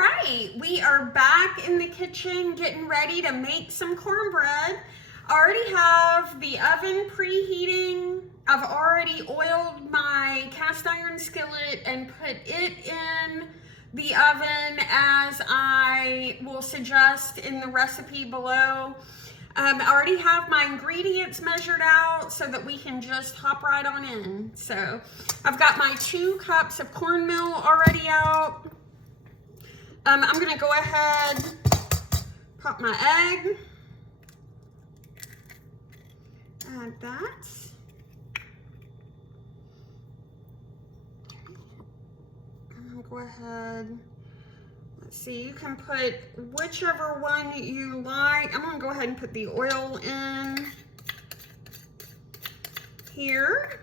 right, we are back in the kitchen getting ready to make some cornbread. I already have the oven preheating. I've already oiled my cast iron skillet and put it in the oven as I will suggest in the recipe below. I already have my ingredients measured out so that we can just hop right on in. So I've got my 2 cups of cornmeal already out. I'm gonna go ahead, pop my egg, add that. I'm gonna go ahead, let's see, you can put whichever one you like. I'm gonna go ahead and put the oil in here,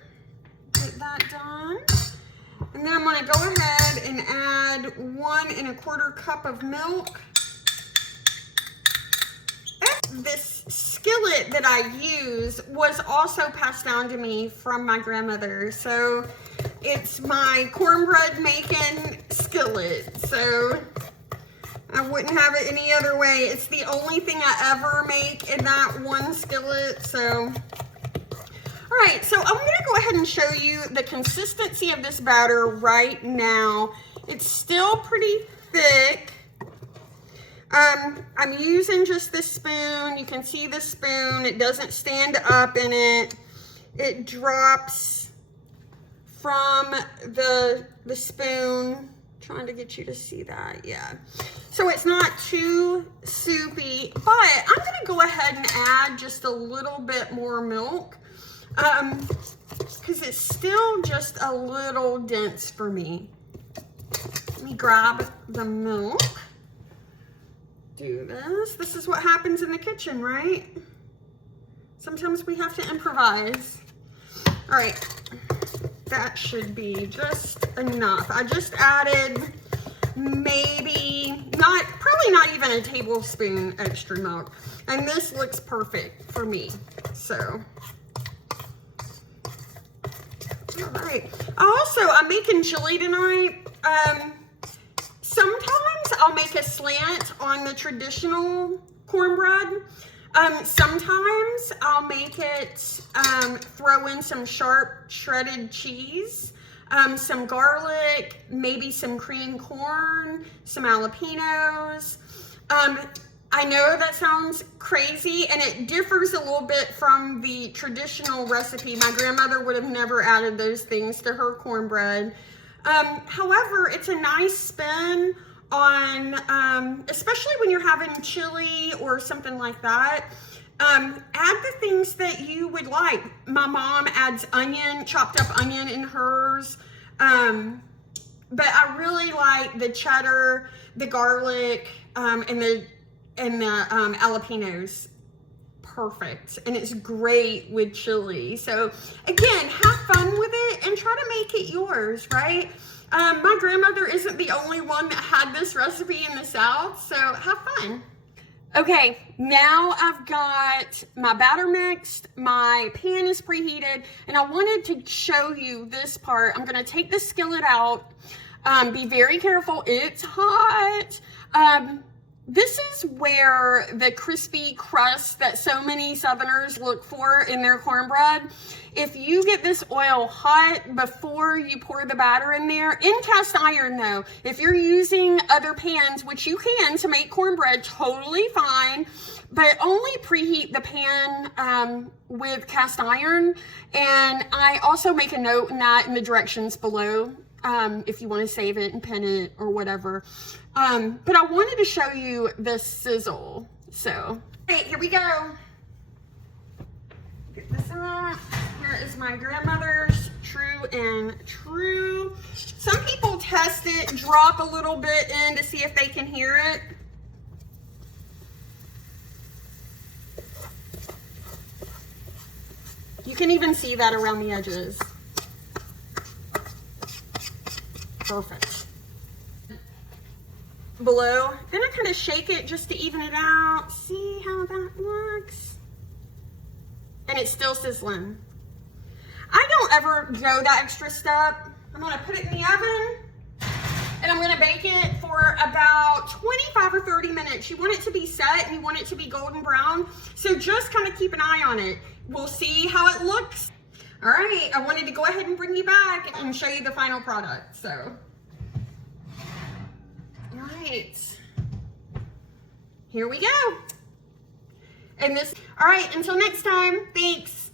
get that done. And then I'm gonna go ahead and add 1 1/4 cup of milk. This skillet that I use was also passed down to me from my grandmother. So it's my cornbread making skillet. So I wouldn't have it any other way. It's the only thing I ever make in that one skillet. So all right, so I'm gonna go ahead and show you the consistency of this batter right now. It's still pretty thick. I'm using just this spoon. You can see the spoon. It doesn't stand up in it. It drops from the spoon. Trying to get you to see that, yeah. So it's not too soupy, but I'm gonna go ahead and add just a little bit more milk. Because it's still just a little dense for me. Let me grab the milk. Do this. This is what happens in the kitchen, right? Sometimes we have to improvise. All right, that should be just enough. I just added probably not even a tablespoon extra milk. And this looks perfect for me, so. All right. I'm making chili tonight. Sometimes I'll make a slant on the traditional cornbread. Sometimes I'll make it, throw in some sharp shredded cheese, some garlic, maybe some cream corn, some jalapenos. I know that sounds crazy and it differs a little bit from the traditional recipe. My grandmother would have never added those things to her cornbread. However, it's a nice spin on, especially when you're having chili or something like that. Add the things that you would like. My mom adds onion, chopped up onion in hers. But I really like the cheddar, the garlic, and the jalapenos. Perfect. And it's great with chili. So again, have fun with it and try to make it yours, right? My grandmother isn't the only one that had this recipe in the South, so have fun. Okay, now I've got my batter mixed, my pan is preheated, and I wanted to show you this part. I'm gonna take the skillet out. Be very careful, it's hot. This is where the crispy crust that so many Southerners look for in their cornbread. If you get this oil hot before you pour the batter in there, in cast iron though, if you're using other pans, which you can to make cornbread, totally fine, but only preheat the pan with cast iron. And I also make a note in the directions below. If you want to save it and pin it or whatever. But I wanted to show you the sizzle. So, all right, here we go. Get this up. Here is my grandmother's true and true. Some people test it, drop a little bit in to see if they can hear it. You can even see that around the edges. Perfect. Below, then I kind of shake it just to even it out. See how that looks? And it's still sizzling. I don't ever go that extra step. I'm gonna put it in the oven and I'm gonna bake it for about 25 or 30 minutes. You want it to be set and you want it to be golden brown. So just kind of keep an eye on it. We'll see how it looks. All right, I wanted to go ahead and bring you back and show you the final product. So, all right, here we go. And this, all right, until next time, thanks.